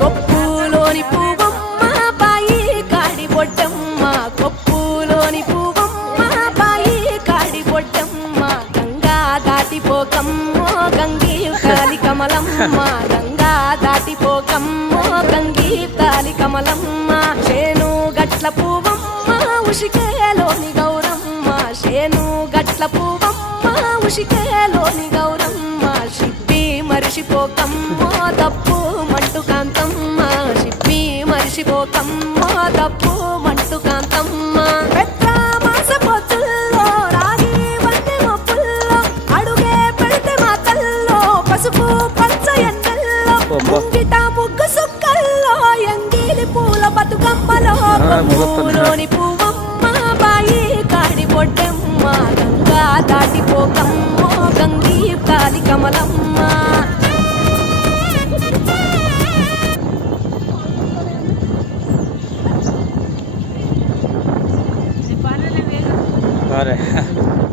కొప్పులోని పువ్వమ్మ బాయి కాడి బొడ్డమ్మ కొప్పులోని పువ్వమ్మ బాయి కాడి బొడ్డమ్మ గంగా దాటిపోకమ్మో గంగి కాలి కమలమ్మ గంగా దాటిపోకమ్మో గంగి తాలి కమలమ్మ శేను గట్ల పువ్వమ్మ ఉషికేలోని గౌరమ్మ శేను గట్ల పువ్వమ్మ ఉషికేలోని గౌరమ్మ షిప్పి మరిషిపోకమ్మో తప్పు మంటు కాంతమ్మ షిప్పి మరిషిపోకమ్మో తప్పు మంటు కాంతమ్మ పెద్ద మాస పొత్తుల్లో రాగి వన్నె మొప్పుల్లో అడుగే పెడితే మా తల్లో పసుపు పచ్చ ఎన్నెల్లో ముంగిట ముగ్గు సుక్కల్లో ఎంగిలి పూల బతుకమ్మలో కొప్పులోని పువ్వమ్మ బాయి కాడి బొడ్డమ్మ గంగా దాటిపోకమ్మో గంగి కాలి కమలమ్మ अरे